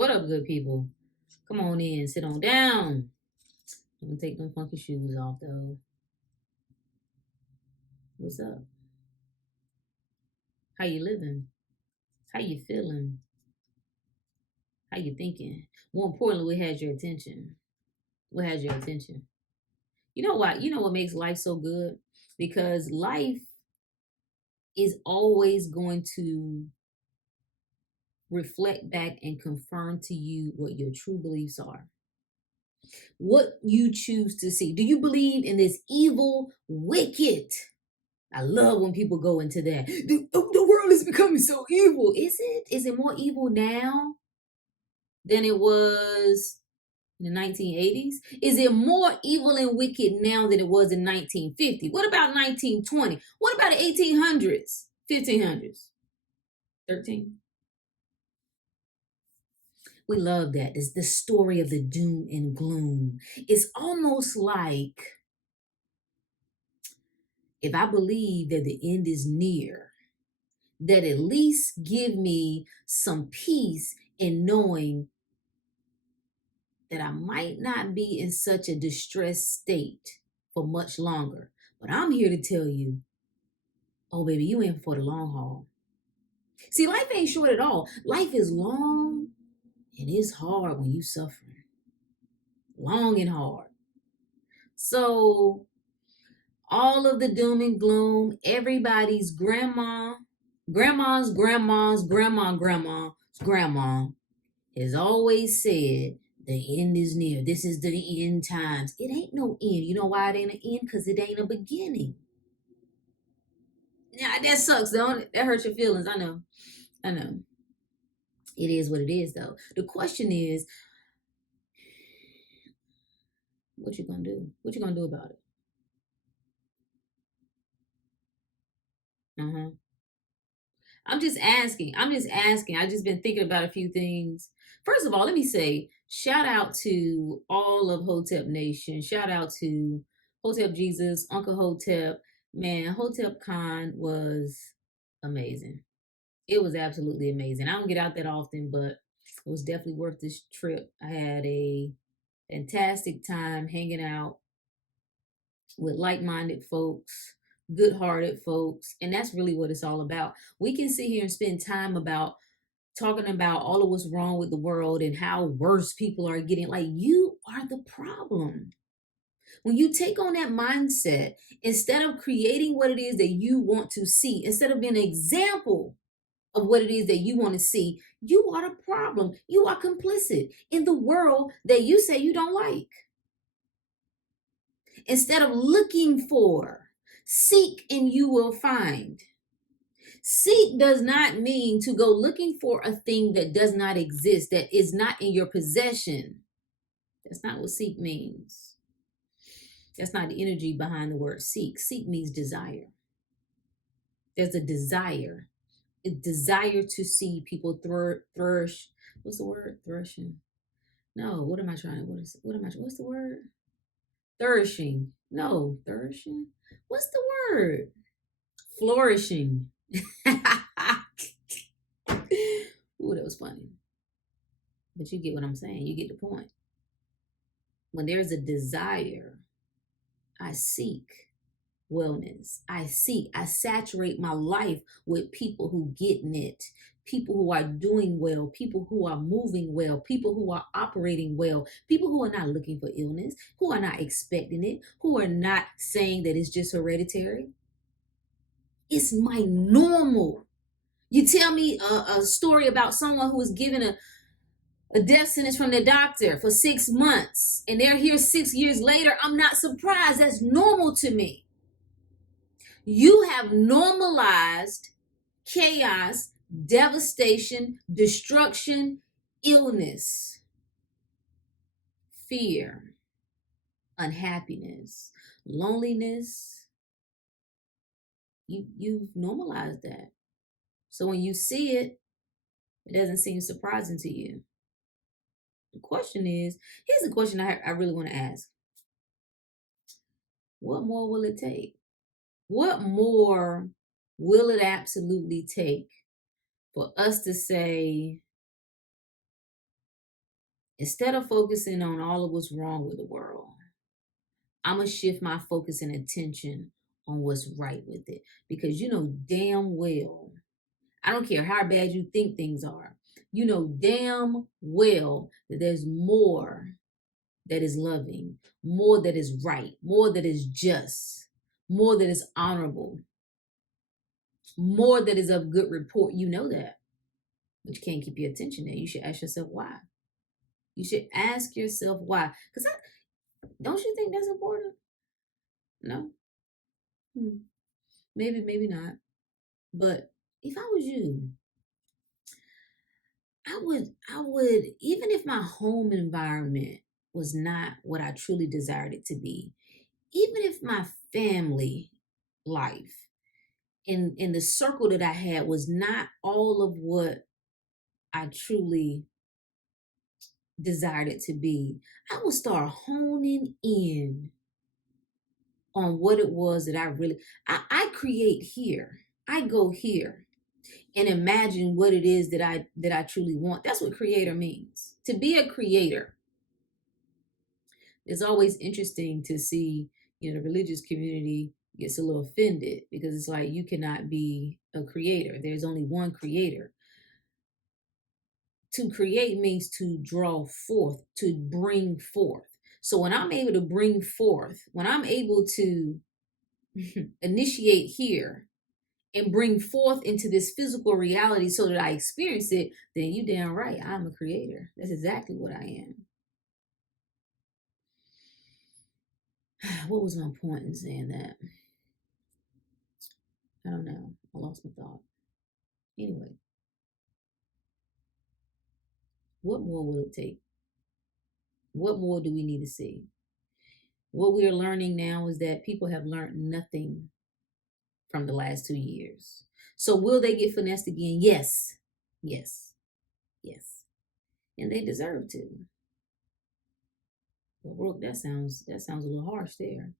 What up, good people? Come on in, sit on down. I'm gonna take them funky shoes off though. What's up? How you living? How you feeling? How you thinking? More importantly, what has your attention? What has your attention? You know what? You know what makes life so good? Because life is always going to reflect back and confirm to you what your true beliefs are. What you choose to see. Do you believe in this evil, wicked? I love when people go into that. The world is becoming so evil. Is it? Is it more evil now than it was in the 1980s? Is it more evil and wicked now than it was in 1950? What about 1920? What about the 1800s, 1500s, 13? We love that. It's the story of the doom and gloom. It's almost like if I believe that the end is near, that at least give me some peace in knowing that I might not be in such a distressed state for much longer. But I'm here to tell you, oh baby, you in for the long haul. See, life ain't short at all. Life is long and it's hard when you suffering. Long and hard. So all of the doom and gloom, everybody's grandma's grandma has always said the end is near. This is the end times. It ain't no end. You know why it ain't an end? Because it ain't a beginning. Yeah, that sucks, don't it? That hurts your feelings. I know. It is what it is, though. The question is, what you gonna do? What you gonna do about it? Uh-huh. I'm just asking. I just been thinking about a few things. First of all, let me say, shout out to all of Hotep Nation. Shout out to Hotep Jesus, Uncle Hotep. Man, Hotep Khan was amazing. It was absolutely amazing. I don't get out that often, but it was definitely worth this trip. I had a fantastic time hanging out with like-minded folks, good-hearted folks, and that's really what it's all about. We can sit here and spend time about talking about all of what's wrong with the world and how worse people are getting. Like, you are the problem. When you take on that mindset, instead of creating what it is that you want to see, instead of being an example of what it is that you want to see, you are the problem. You are complicit in the world that you say you don't like. Instead of looking for, seek and you will find. Seek does not mean to go looking for a thing that does not exist, that is not in your possession. That's not what seek means. That's not the energy behind the word seek. Seek means desire. There's a desire. A desire to see people flourish. What's the word? Threshing. No, what am I trying? What's the word? Flourishing. No, flourishing. What's the word? Flourishing. Ooh, that was funny. But you get what I'm saying. You get the point. When there's a desire, I seek wellness. I saturate my life with people who getting it, people who are doing well, people who are moving well, people who are operating well, people who are not looking for illness, who are not expecting it, who are not saying that it's just hereditary. It's my normal. You tell me a story about someone who was given a death sentence from the doctor for 6 months and they're here 6 years later. I'm not surprised. That's normal to me. You have normalized chaos, devastation, destruction, illness, fear, unhappiness, loneliness. You've normalized that. So when you see it, it doesn't seem surprising to you. The question is, here's the question I really want to ask. What more will it take? What more will it absolutely take for us to say, Instead of focusing on all of what's wrong with the world, I'm going to shift my focus and attention on what's right with it. Because you know damn well, I don't care how bad you think things are, you know damn well that there's more that is loving, more that is right, more that is just, more that is honorable, more that is of good report. You know that, but you can't keep your attention there. You should ask yourself why. You should ask yourself why. Because don't you think that's important? No? Hmm. Maybe, maybe not. But if I was you, I would, even if my home environment was not what I truly desired it to be, even if my family life in the circle that I had was not all of what I truly desired it to be, I would start honing in on what it was that I create here. I go here and imagine what it is that I truly want. That's what creator means. To be a creator. It's always interesting to see, the religious community gets a little offended because it's like you cannot be a creator. There's only one creator. To create means to draw forth, to bring forth. So when I'm able to bring forth, when I'm able to initiate here and bring forth into this physical reality so that I experience it, then you damn right, I'm a creator. That's exactly what I am. What was my point in saying that? I don't know. I lost my thought. Anyway, what more will it take? What more do we need to see? What we are learning now is that people have learned nothing from the last 2 years. So will they get finessed again? Yes. Yes. Yes. And they deserve to. But Brooke, that sounds a little harsh there.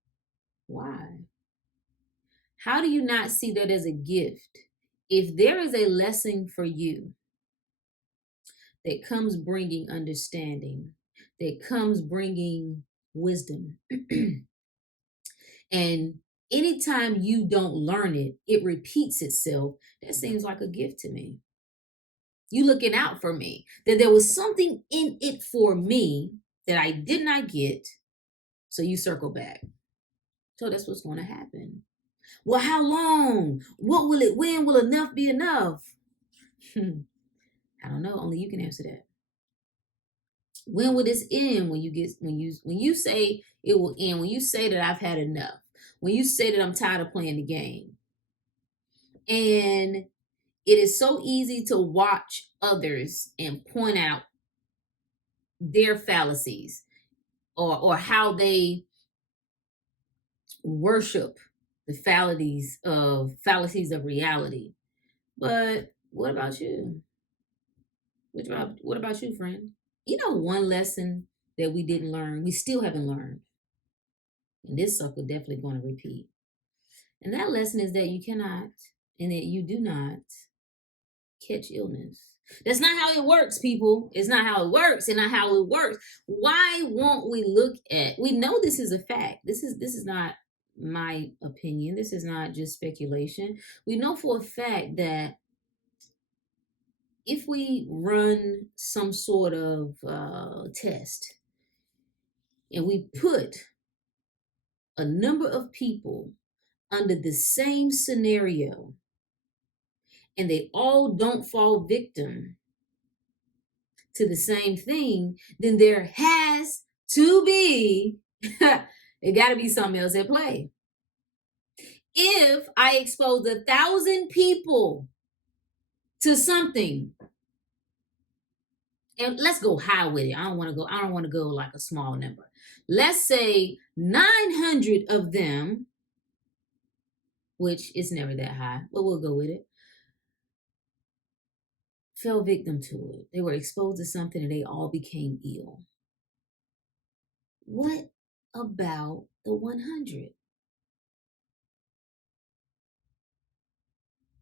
Why? How do you not see that as a gift? If there is a lesson for you that comes bringing understanding, that comes bringing wisdom, and anytime you don't learn it, it repeats itself, that seems like a gift to me. You looking out for me, that there was something in it for me that I did not get, so you circle back. So that's what's going to happen. Well, how long? When will enough be enough? I don't know. Only you can answer that. When will this end? When you say it will end, when you say that I've had enough, when you say that I'm tired of playing the game. And it is so easy to watch others and point out their fallacies, or how they worship the fallacies of reality. But what about you? What about you, friend? You know, one lesson that we didn't learn, we still haven't learned, and this sucker definitely going to repeat. And that lesson is that you cannot, and that you do not catch illness. That's not how it works, people. It's not how it works, and not how it works. Why won't we look at? We know this is a fact. This is not my opinion. This is not just speculation. We know for a fact that if we run some sort of test and we put a number of people under the same scenario and they all don't fall victim to the same thing, then there has to be, it got to be something else at play. If I expose 1,000 people to something, and let's go high with it. I don't want to go like a small number. Let's say 900 of them, which is never that high, but we'll go with it, fell victim to it. They were exposed to something and they all became ill. What about the 100?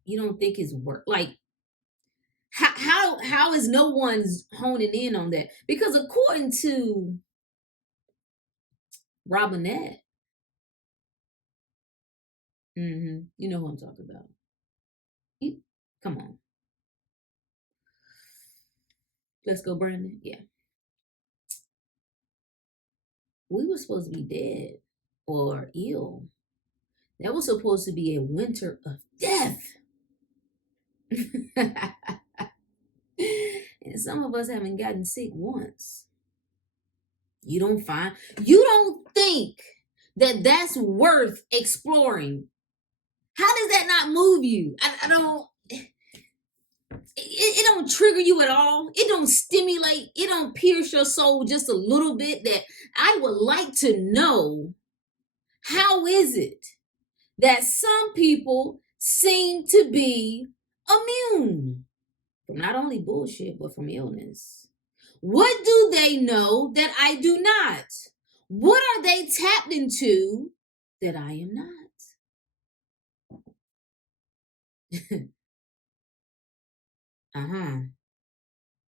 You don't think it's work? Like, How is no one's honing in on that? Because according to Robinette, you know who I'm talking about. You, come on, let's go, Brandon. Yeah, we were supposed to be dead or ill. That was supposed to be a winter of death. And some of us haven't gotten sick once. You don't think that that's worth exploring. How does that not move you? I don't, it don't trigger you at all. It don't stimulate, it don't pierce your soul just a little bit that I would like to know, how is it that some people seem to be immune from not only bullshit, but from illness? What do they know that I do not? What are they tapped into that I am not? Uh-huh.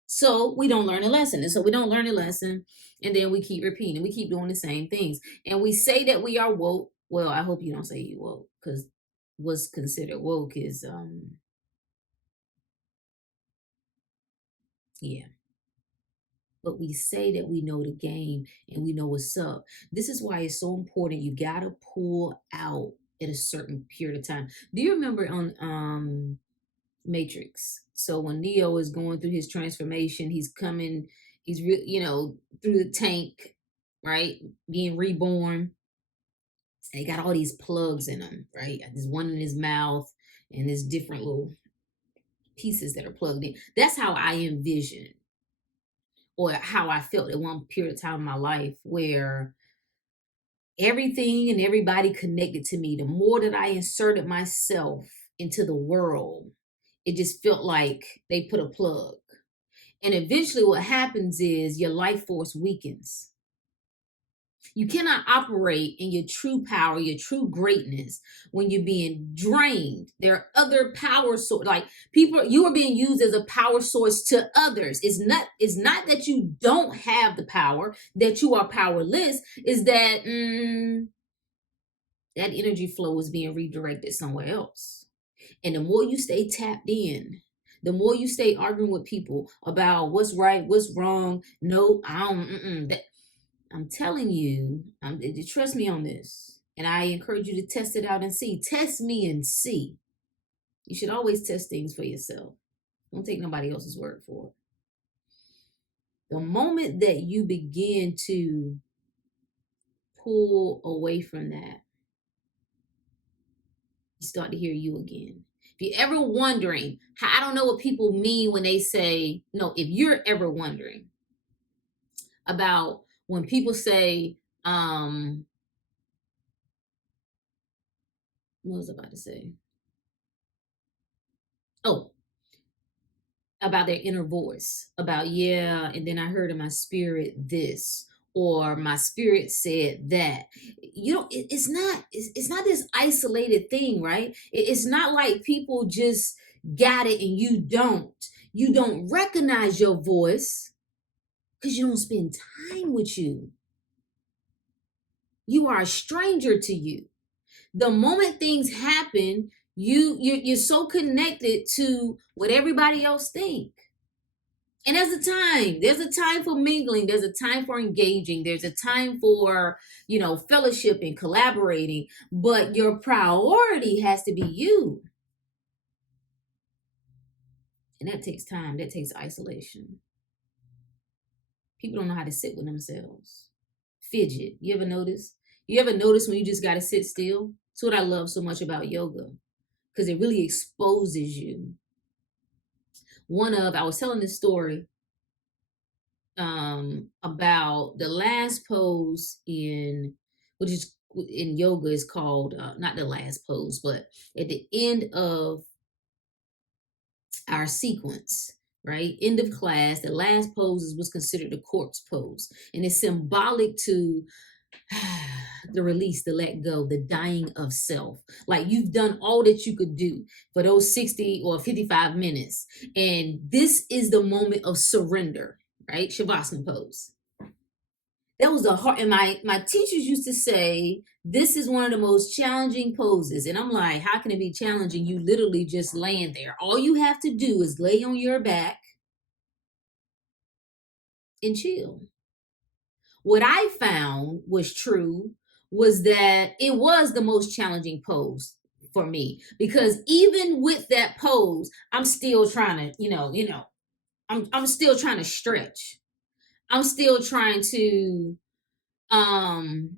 So we don't learn a lesson. And so we don't learn a lesson. And then we keep repeating. We keep doing the same things. And we say that we are woke. Well, I hope you don't say you woke, because what's considered woke is yeah. But we say that we know the game and we know what's up. This is why it's so important. You gotta pull out at a certain period of time. Do you remember on Matrix? So when Neo is going through his transformation, he's coming, through the tank, right? Being reborn. And he got all these plugs in him, right? There's one in his mouth and there's different little pieces that are plugged in. That's how I envision, or how I felt at one period of time in my life, where everything and everybody connected to me. The more that I inserted myself into the world, it just felt like they put a plug. And eventually, what happens is your life force weakens. You cannot operate in your true power, your true greatness, when you're being drained. There are other power sources, like people, you are being used as a power source to others. It's not that you don't have the power, that you are powerless. Is that that energy flow is being redirected somewhere else. And the more you stay tapped in, the more you stay arguing with people about what's right, what's wrong. No, I don't. That, I'm telling you, trust me on this. And I encourage you to test it out and see. Test me and see. You should always test things for yourself. Don't take nobody else's word for it. The moment that you begin to pull away from that, you start to hear you again. If you're ever wondering, I don't know what people mean when they say, no, if you're ever wondering about when people say, what was I about to say? Oh, about their inner voice, about, yeah, and then I heard in my spirit this, or my spirit said that. It's not this isolated thing, right? It's not like people just got it and you don't recognize your voice because you don't spend time with you are a stranger to you. The moment things happen, you're so connected to what everybody else think. And there's a time for mingling, there's a time for engaging, there's a time for fellowship and collaborating, but your priority has to be you. And that takes time, that takes isolation. People don't know how to sit with themselves. Fidget. You ever notice when you just got to sit still? That's what I love so much about yoga, because it really exposes you. I was telling this story about the last pose which is in yoga is called, not the last pose, but at the end of our sequence, right? End of class, the last pose was considered the corpse pose. And it's symbolic to The release, the let go, the dying of self. Like you've done all that you could do for those 60 or 55 minutes. And this is the moment of surrender, right? Shavasana pose. That was the hard, and my teachers used to say, this is one of the most challenging poses. And I'm like, how can it be challenging? You literally just laying there. All you have to do is lay on your back and chill. What I found was true was that it was the most challenging pose for me because even with that pose, I'm still trying to, I'm still trying to stretch. I'm still trying to um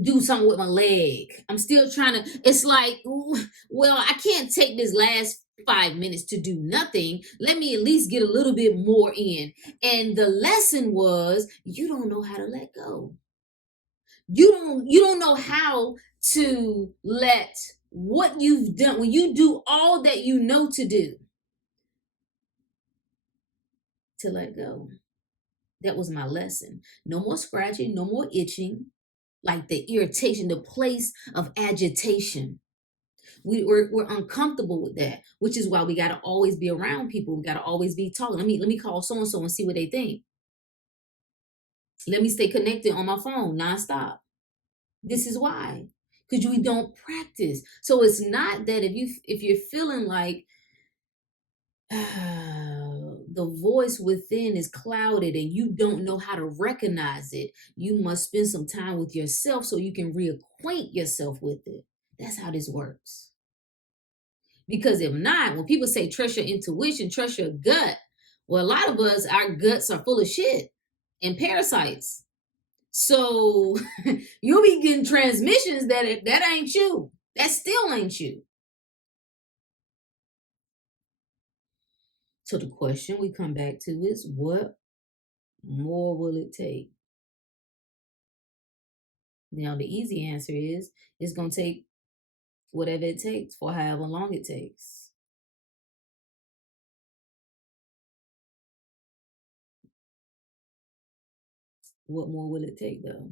do something with my leg. I'm still trying to, it's like, well, I can't take this last 5 minutes to do nothing. Let me at least get a little bit more in. And the lesson was, you don't know how to let go. You don't know how to let what you've done, when you do all that you know to do, to let go. That was my lesson. No more scratching, no more itching, like the irritation, the place of agitation. We're uncomfortable with that, which is why we got to always be around people. We got to always be talking. Let me call so and so and see what they think. Let me stay connected on my phone nonstop. This is why, because we don't practice. So it's not that if you're feeling like the voice within is clouded and you don't know how to recognize it, you must spend some time with yourself so you can reacquaint yourself with it. That's how this works. Because if not, when people say trust your intuition, trust your gut, well, a lot of us, our guts are full of shit and parasites. So you'll be getting transmissions that ain't you. That still ain't you. So the question we come back to is, what more will it take? Now the easy answer is, it's gonna take whatever it takes for however long it takes. What more will it take though?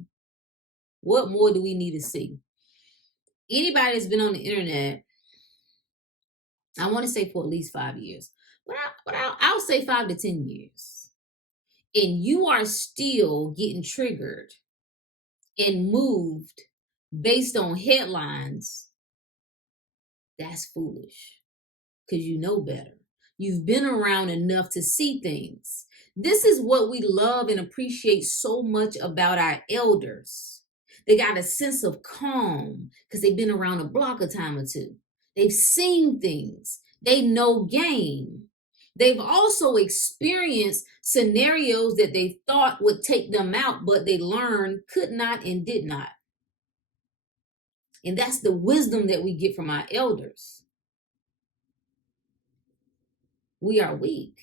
What more do we need to see? Anybody that's been on the internet, I want to say for at least 5 years, I'll say 5 to 10 years, and you are still getting triggered and moved based on headlines, that's foolish because you know better. You've been around enough to see things. This is what we love and appreciate so much about our elders. They got a sense of calm because they've been around the block a time or two. They've seen things. They know game. They've also experienced scenarios that they thought would take them out, but they learned could not and did not. And that's the wisdom that we get from our elders. We are weak.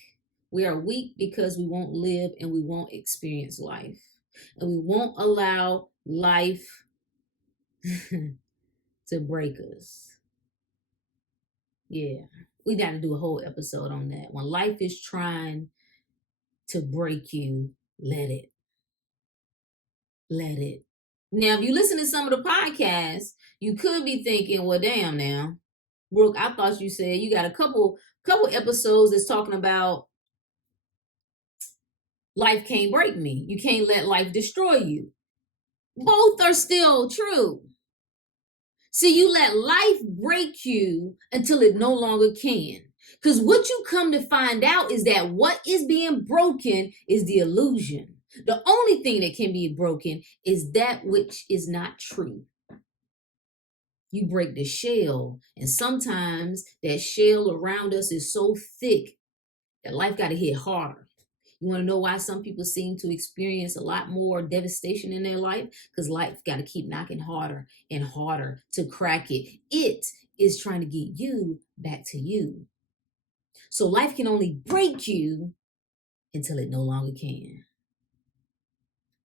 We are weak because we won't live and we won't experience life. And we won't allow life to break us. Yeah, we got to do a whole episode on that. When life is trying to break you, let it. Let it. Now, if you listen to some of the podcasts, you could be thinking, well, damn now. Brooke, I thought you said you got a couple episodes that's talking about life can't break me. You can't let life destroy you. Both are still true. See, you let life break you until it no longer can. Because what you come to find out is that what is being broken is the illusion. The only thing that can be broken is that which is not true. You break the shell, and sometimes that shell around us is so thick that life got to hit harder. You want to know why some people seem to experience a lot more devastation in their life? Because life got to keep knocking harder and harder to crack it. It is trying to get you back to you. So life can only break you until it no longer can.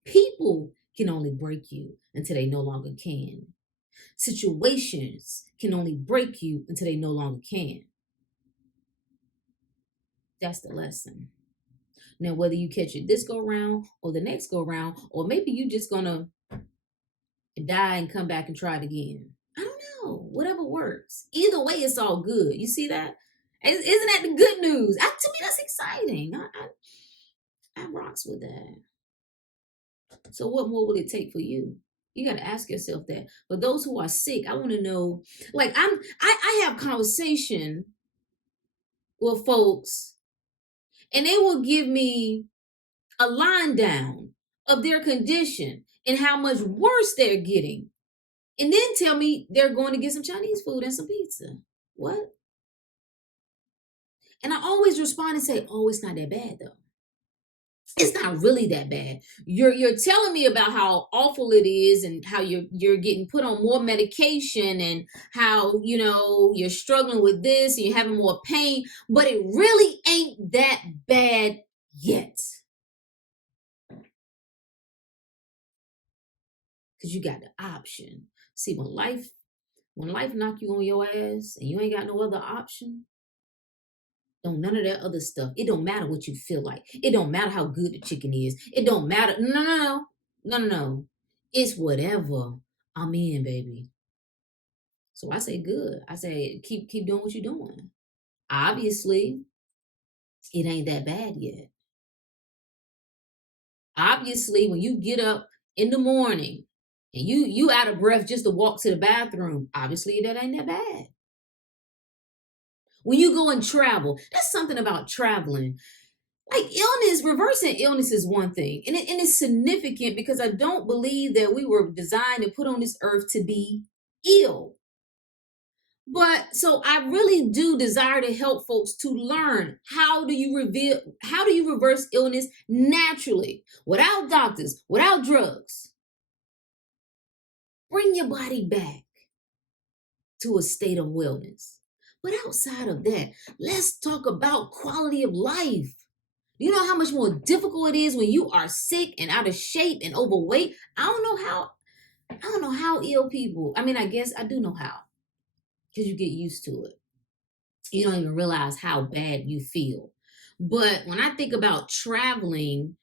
People can only break you until they no longer can. Situations can only break you until they no longer can. That's the lesson. Now, whether you catch it this go round or the next go round, or maybe you just gonna die and come back and try it again. I don't know. Whatever works. Either way, it's all good. You see that? Isn't that the good news? To me, that's exciting. I rocks with that. So, what more will it take for you? You got to ask yourself that. For those who are sick, I want to know. Like I have conversation with folks, and they will give me a line down of their condition and how much worse they're getting, and then tell me they're going to get some Chinese food and some pizza. What? And I always respond and say, "Oh, it's not that bad though. It's not really that bad. You're telling me about how awful it is and how you're getting put on more medication and how you're struggling with this and you're having more pain, but it really ain't that bad yet because you got the option. See, when life knock you on your ass and you ain't got no other option, don't none of that other stuff. It don't matter what you feel like. It don't matter how good the chicken is. It don't matter. No, no, no, no, no, no. It's whatever. I'm in, baby. So I say good. I say keep doing what you're doing. Obviously, it ain't that bad yet. Obviously, when you get up in the morning and you out of breath just to walk to the bathroom, obviously that ain't that bad. When you go and travel, that's something about traveling. Like illness, reversing illness is one thing. And it's significant because I don't believe that we were designed and put on this earth to be ill. But so I really do desire to help folks to learn how do you reverse illness naturally, without doctors, without drugs. Bring your body back to a state of wellness. But outside of that, let's talk about quality of life. You know how much more difficult it is when you are sick and out of shape and overweight? I don't know how ill people. I mean, I guess I do know how. Because you get used to it. You don't even realize how bad you feel. But when I think about traveling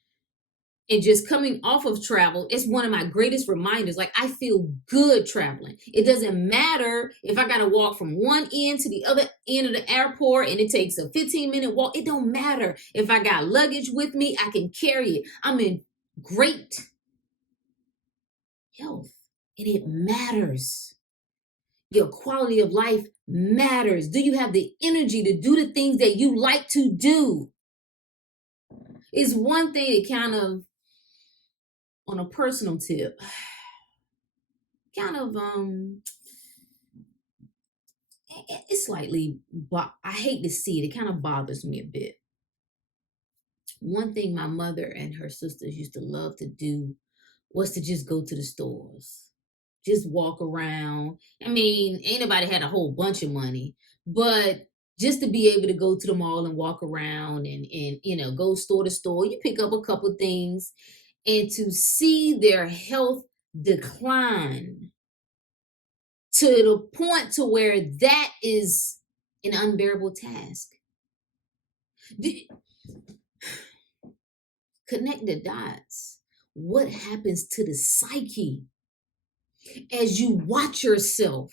and just coming off of travel, it's one of my greatest reminders. Like, I feel good traveling. It doesn't matter if I got to walk from one end to the other end of the airport and it takes a 15-minute walk. It don't matter. If I got luggage with me, I can carry it. I'm in great health, and it matters. Your quality of life matters. Do you have the energy to do the things that you like to do? It's one thing that kind of, on a personal tip, kind of it's slightly, I hate to see it. It kind of bothers me a bit. One thing my mother and her sisters used to love to do was to just go to the stores, just walk around. I mean, ain't nobody had a whole bunch of money, but just to be able to go to the mall and walk around and go store to store, you pick up a couple things, and to see their health decline to the point to where that is an unbearable task. Connect the dots. What happens to the psyche as you watch yourself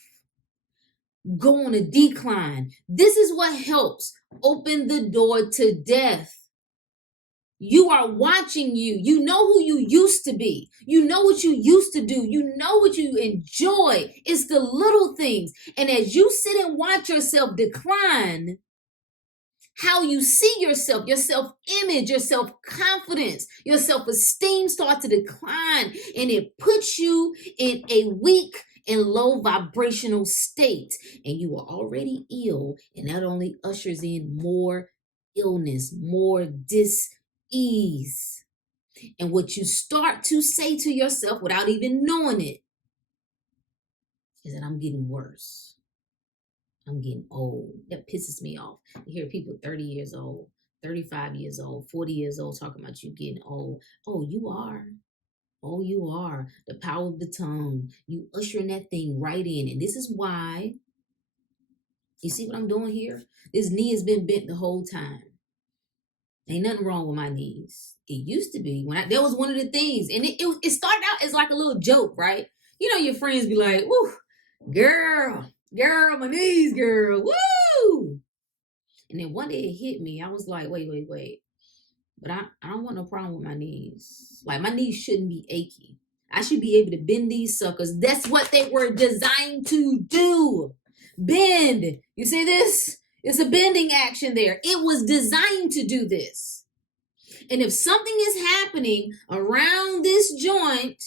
go on a decline? This is what helps open the door to death. You are watching you. You know who you used to be. You know what you used to do. You know what you enjoy. It's the little things. And as you sit and watch yourself decline, how you see yourself, your self-image, your self-confidence, your self-esteem start to decline, and it puts you in a weak and low vibrational state, and you are already ill, and that only ushers in more illness, more dis-ease. And what you start to say to yourself without even knowing it is that I'm getting worse. I'm getting old. That pisses me off. You hear people 30 years old, 35 years old, 40 years old talking about you getting old. Oh, you are. Oh, you are. The power of the tongue. You ushering that thing right in. And this is why, you see what I'm doing here? This knee has been bent the whole time. Ain't nothing wrong with my knees. It used to be when that was one of the things, and it started out as like a little joke, right? You know, your friends be like, "Woo, girl, my knees, girl, woo!" And then one day it hit me. I was like, wait. But I don't want no problem with my knees. Like my knees shouldn't be achy. I should be able to bend these suckers. That's what they were designed to do. Bend. You see this? It's a bending action there. It was designed to do this. And if something is happening around this joint,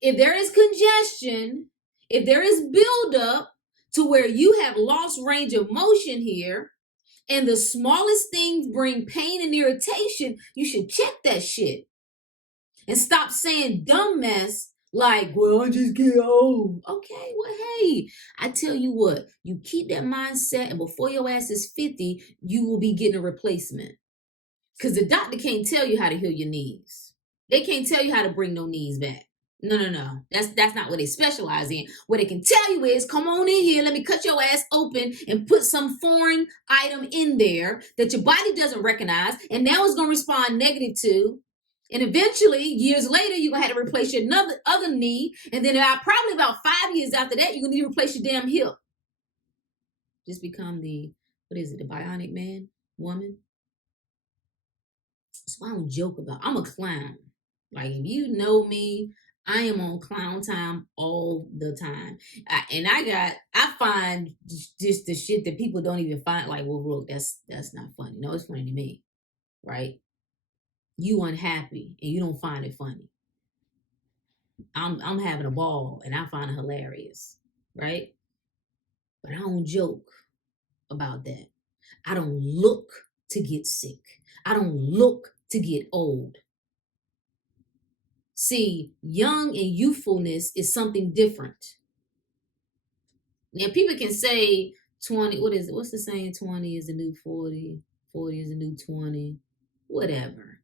if there is congestion, if there is buildup to where you have lost range of motion here, and the smallest things bring pain and irritation, you should check that shit and stop saying dumb mess like, well, I just get old. Okay, well, hey, I tell you what, you keep that mindset, and before your ass is 50, you will be getting a replacement. Because the doctor can't tell you how to heal your knees. They can't tell you how to bring no knees back. No. That's not what they specialize in. What they can tell you is, come on in here, let me cut your ass open and put some foreign item in there that your body doesn't recognize, and now it's gonna respond negative to. And eventually, years later, you're gonna have to replace your other knee, and then probably about 5 years after that, you're gonna need to replace your damn hip. Just become the bionic man, woman. So I don't joke about. I'm a clown. Like if you know me, I am on clown time all the time. I find just the shit that people don't even find. Like, well, look, that's not funny. No, it's funny to me, right? You unhappy and you don't find it funny. I'm having a ball and I find it hilarious, right? But I don't joke about that. I don't look to get sick. I don't look to get old. See, young and youthfulness is something different. Now, people can say 20, what is it? What's the saying? 20 is the new 40, 40 is the new 20, whatever.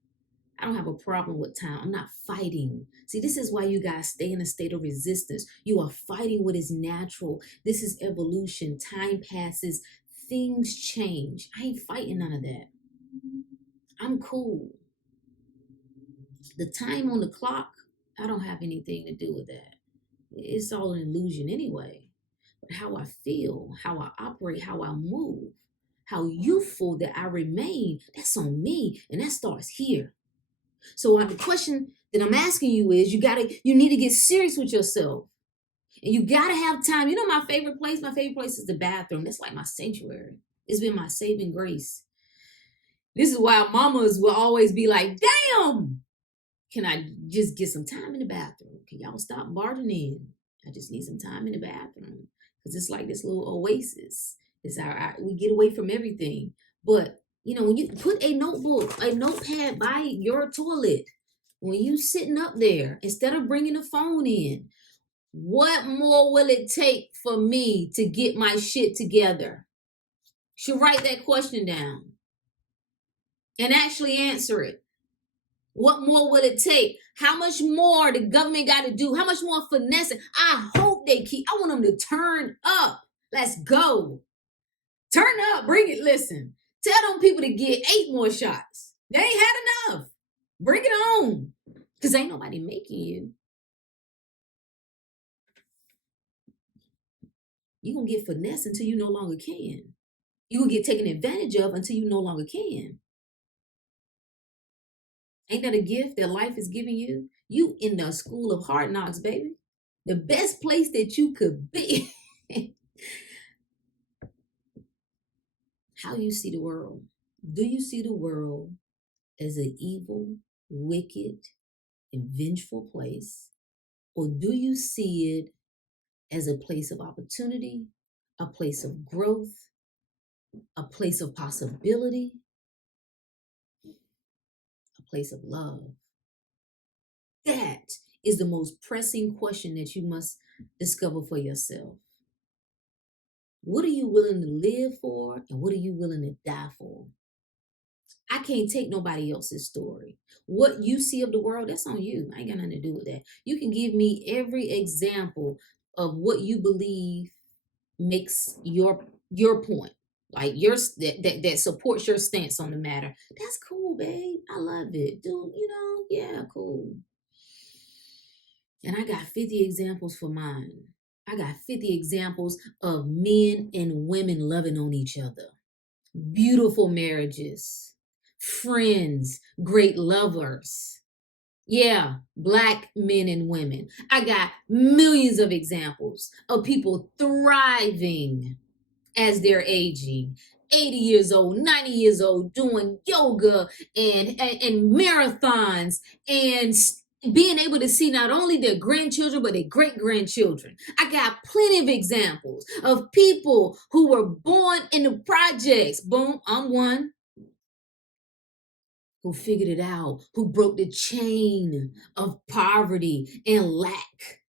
I don't have a problem with time. I'm not fighting. See, this is why you guys stay in a state of resistance. You are fighting what is natural. This is evolution. Time passes, things change. I ain't fighting none of that. I'm cool. The time on the clock, I don't have anything to do with that. It's all an illusion anyway. But how I feel, how I operate, how I move, how youthful that I remain, that's on me. And that starts here. So the question that I'm asking you is, you need to get serious with yourself. And you gotta have time. You know my favorite place? My favorite place is the bathroom. That's like my sanctuary. It's been my saving grace. This is why mamas will always be like, damn, can I just get some time in the bathroom? Can y'all stop barging in? I just need some time in the bathroom. Because it's like this little oasis. It's we get away from everything. But, you know, when you put a notepad by your toilet, when you sitting up there, instead of bringing the phone in, what more will it take for me to get my shit together? You should write that question down and actually answer it. What more will it take? How much more the government got to do? How much more finessing? I hope they keep. I want them to turn up. Let's go. Turn up. Bring it. Listen. Tell them people to get 8 more shots. They ain't had enough. Bring it on. Because ain't nobody making you. You're going to get finesse until you no longer can. You're going to get taken advantage of until you no longer can. Ain't that a gift that life is giving you? You in the school of hard knocks, baby. The best place that you could be. How you see the world. Do you see the world as an evil, wicked, and vengeful place? Or do you see it as a place of opportunity, a place of growth, a place of possibility, a place of love? That is the most pressing question that you must discover for yourself. What are you willing to live for, and what are you willing to die for? I can't take nobody else's story. What you see of the world, that's on you. I ain't got nothing to do with that. You can give me every example of what you believe makes your point. like your that supports your stance on the matter. That's cool, babe. I love it, dude. Yeah, cool. And I got 50 examples for mine. I got 50 examples of men and women loving on each other, beautiful marriages, friends, great lovers. Yeah, black men and women. I got millions of examples of people thriving as they're aging. 80 years old, 90 years old, doing yoga and marathons and being able to see not only their grandchildren, but their great grandchildren. I got plenty of examples of people who were born in the projects. Boom, I'm one who figured it out, who broke the chain of poverty and lack.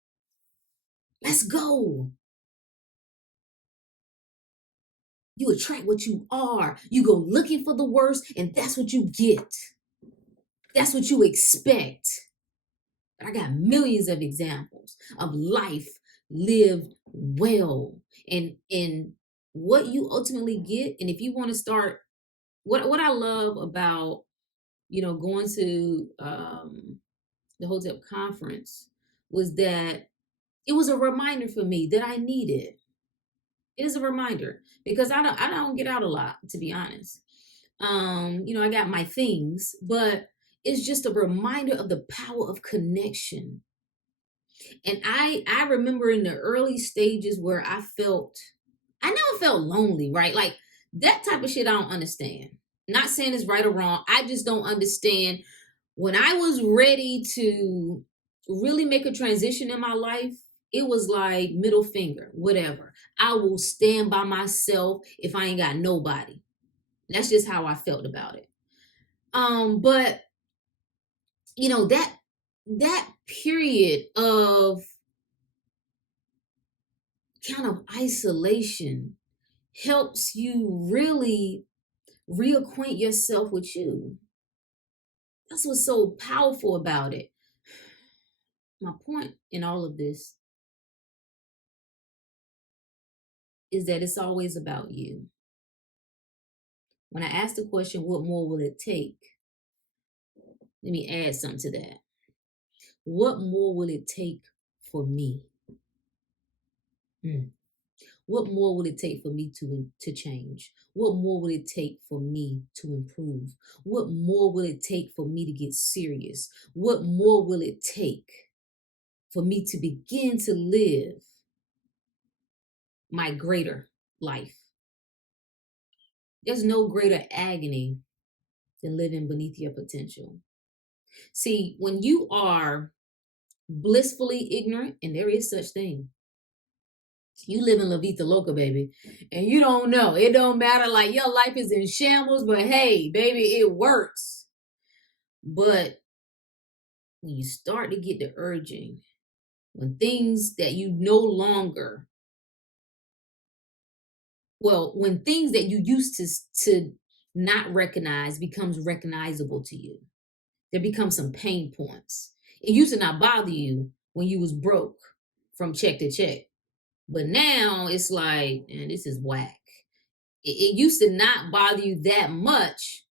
Let's go. You attract what you are. You go looking for the worst, and that's what you get. That's what you expect. I got millions of examples of life lived well. And what you ultimately get, and if you want to start, what I love about going to the hotel conference was that it was a reminder for me that I needed. It is a reminder because I don't get out a lot, to be honest. I got my things, but it's just a reminder of the power of connection. And I remember in the early stages where I never felt lonely, right? Like that type of shit I don't understand. Not saying it's right or wrong. I just don't understand. When I was ready to really make a transition in my life, it was like middle finger, whatever. I will stand by myself if I ain't got nobody. That's just how I felt about it. But that period of kind of isolation helps you really reacquaint yourself with you. That's what's so powerful about it. My point in all of this is that it's always about you. When I ask the question, what more will it take? Let me add something to that. What more will it take for me? Hmm. What more will it take for me to change? What more will it take for me to improve? What more will it take for me to get serious? What more will it take for me to begin to live my greater life? There's no greater agony than living beneath your potential. See, when you are blissfully ignorant, and there is such thing, you live in La Vita Loca, baby, and you don't know. It don't matter. Like your life is in shambles, but hey, baby, it works. But when you start to get the urging, when things that you no longer, when things that you used to not recognize becomes recognizable to you, there becomes some pain points. It used to not bother you when you was broke from check to check, but now it's like, and this is whack. It used to not bother you that much.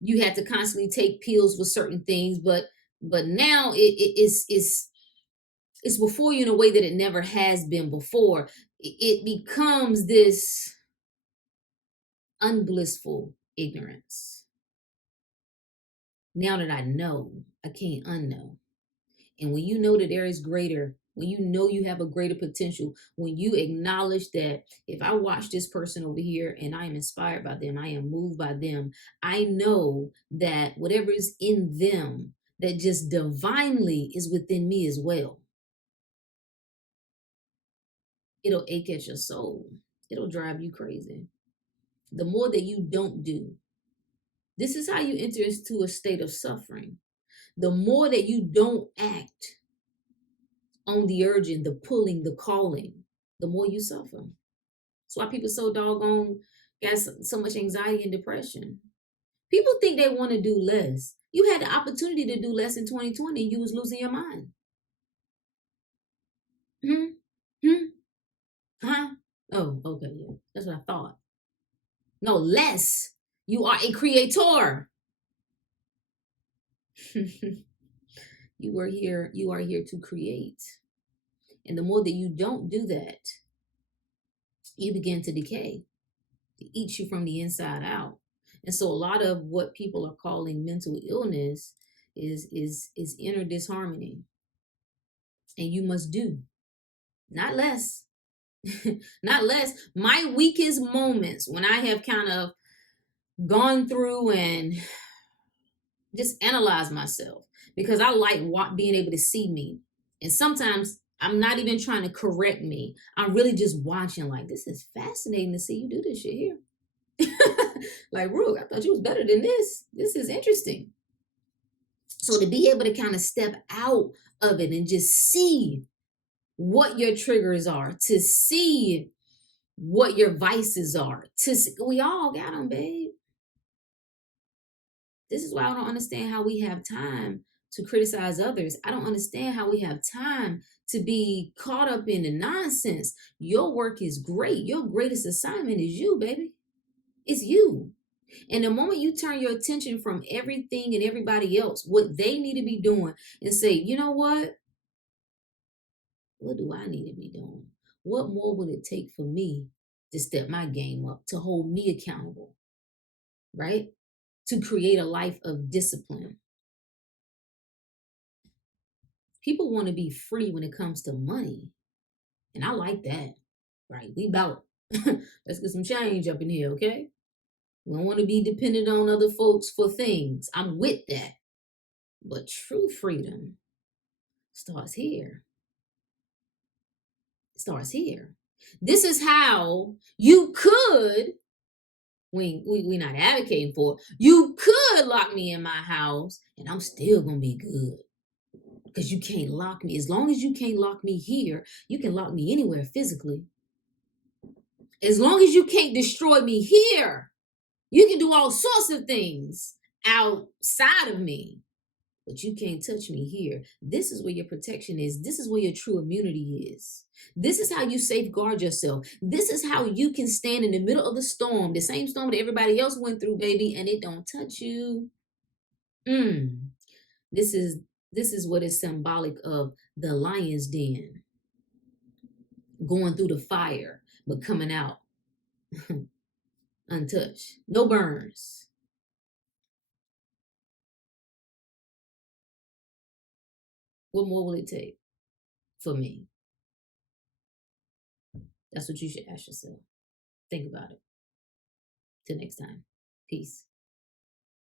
You had to constantly take pills for certain things, but now it's before you in a way that it never has been before. It becomes this unblissful ignorance. Now that I know, I can't unknow. And when you know that there is greater, when you know you have a greater potential, when you acknowledge that if I watch this person over here and I am inspired by them, I am moved by them, I know that whatever is in them that just divinely is within me as well. It'll ache at your soul. It'll drive you crazy. The more that you don't do, this is how you enter into a state of suffering. The more that you don't act on the urging, the pulling, the calling, the more you suffer. That's why people so doggone got so much anxiety and depression. People think they want to do less. You had the opportunity to do less in 2020. You was losing your mind. Hmm? Hmm? Huh? Oh, okay, yeah. That's what I thought. No, less. You are a creator. You are here to create. And the more that you don't do that, you begin to decay. It eats you from the inside out. And so a lot of what people are calling mental illness is inner disharmony. And you must do, not less. Not less. My weakest moments when I have kind of gone through and just analyze myself, because I like being able to see me. And sometimes I'm not even trying to correct me. I'm really just watching, like, this is fascinating to see you do this shit here. Like, Rook, I thought you was better than this. This is interesting. So to be able to kind of step out of it and just see what your triggers are, to see what your vices are, to see, we all got them, babe. This is why I don't understand how we have time to criticize others. I don't understand how we have time to be caught up in the nonsense. Your work is great. Your greatest assignment is you, baby. It's you. And the moment you turn your attention from everything and everybody else, what they need to be doing, and say, you know what? What do I need to be doing? What more would it take for me to step my game up, to hold me accountable, right? To create a life of discipline. People want to be free when it comes to money. And I like that. Right? We bout. Let's get some change up in here, okay? We don't want to be dependent on other folks for things. I'm with that. But true freedom starts here. It starts here. This is how you could, we not advocating for, you could lock me in my house and I'm still going to be good. Because you can't lock me. As long as you can't lock me here, you can lock me anywhere physically. As long as you can't destroy me here, you can do all sorts of things outside of me, but you can't touch me here. This is where your protection is. This is where your true immunity is. This is how you safeguard yourself. This is how you can stand in the middle of the storm, the same storm that everybody else went through, baby, and it don't touch you. This is what is symbolic of the lion's den, going through the fire but coming out untouched, no burns. What more will it take for me? That's what you should ask yourself. Think about it. Till next time. Peace.